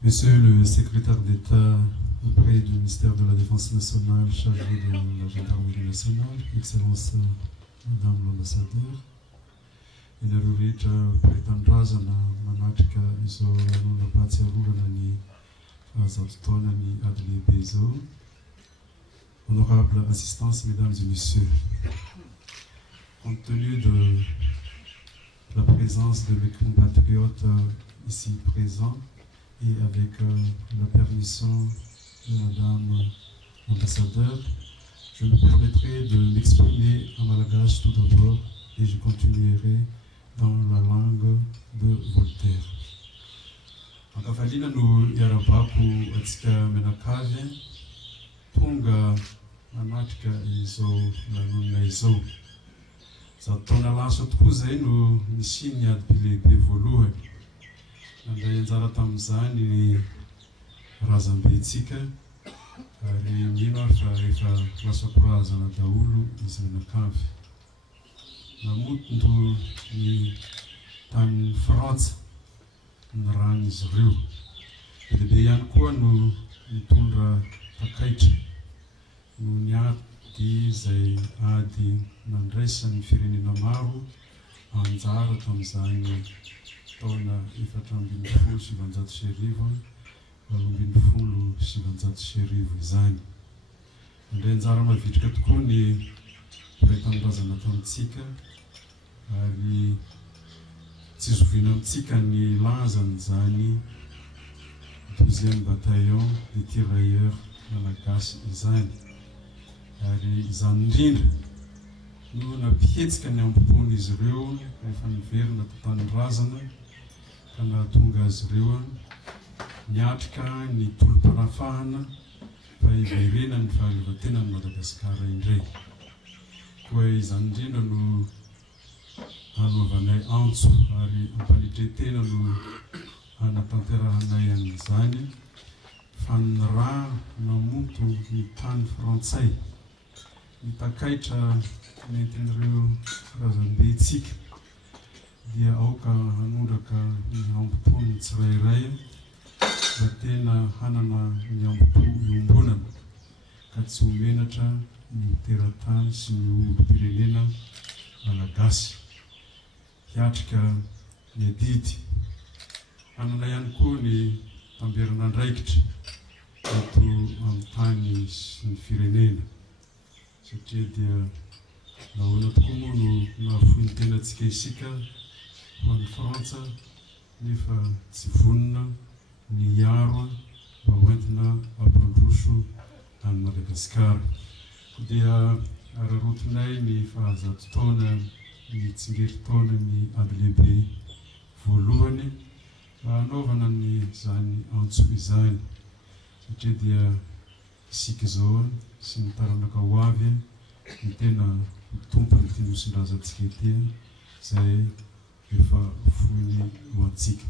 Monsieur le secrétaire d'État auprès du ministère de la Défense nationale chargé de la gendarmerie nationale, Excellence Madame l'ambassadeur, inaruritra mpiretan-drazana manatrika izao lanonam-pahatsiarovana ny fahazato-taona ny ady lehibe izao. Honorable assistance, mesdames et messieurs, compte tenu de la présence de mes compatriotes ici présents et avec la permission de Madame l'ambassadeur, je me permettrai de m'exprimer en malgache tout d'abord et je continuerai dans la langue de Voltaire. Akafalina no iarabako atsika menakavy tonga manatrika izao lanonana izao. Zato taona lasa tokoa zay no nisy ny ady lehibe voalohany. Nandray anjara tamin'izany ny razambentsika ary mino aho fa efa lasa korazana daholo izy menakavy. Namotondo ny tany Frantsa ny ran'izy ireo. Bebe ihany koa no nitondra takaitra no niady izay ady nandraisan'ny firenena maro anjara tamin'izany taona 1770 izany. Nandray anjara mavitrika tokoa ny mpiretan-drazana tamintsika ary tsy zoviana amintsika ny lanjan'izany 12e bataillon des tirailleurs malagasy izany. Ary izany indrindra no nampihetsika ny ampopon'izy ireo rehefa niverina tanindrazana ka nahatonga azy ireo niatrika ny tolom-panafahana fa hiverena ny fahaleovantenan'i Madagasikara indray. Koa izany indrindra no hanaovanay antso ary ampalitretena no hanatanterahanay an'izany fa ny rà namonto ny tany frantsay ny takaitra nentin'ireo razambentsika dia aoka hanondraka ny ambopony tsirairay mba tena hanana ny ambopo iombonana ka tsy homenatra ny teratany sy ny olom-pirenena malagasy. Hiatrika ny adidy hanana ihany koa ny tamberin'andraikitra eto amin'ny tany sy ny firenena satria dia nahoana tokoa moa no nahafohy tenantsika isika ho an'ny Frantsa nefa tsy vonona ny iaro mba hoentina hampandroso an'i Madagasikara. Dia ararotinay ny fahazato-taona ny tsingerin-taona ny ady lehibe voalohany hanaovana ny zany antso izany satria dia isika izao sy ny taranaka ho avy ny tena tompony ty nosin-drazantsika ety izay efa foiny ho antsika.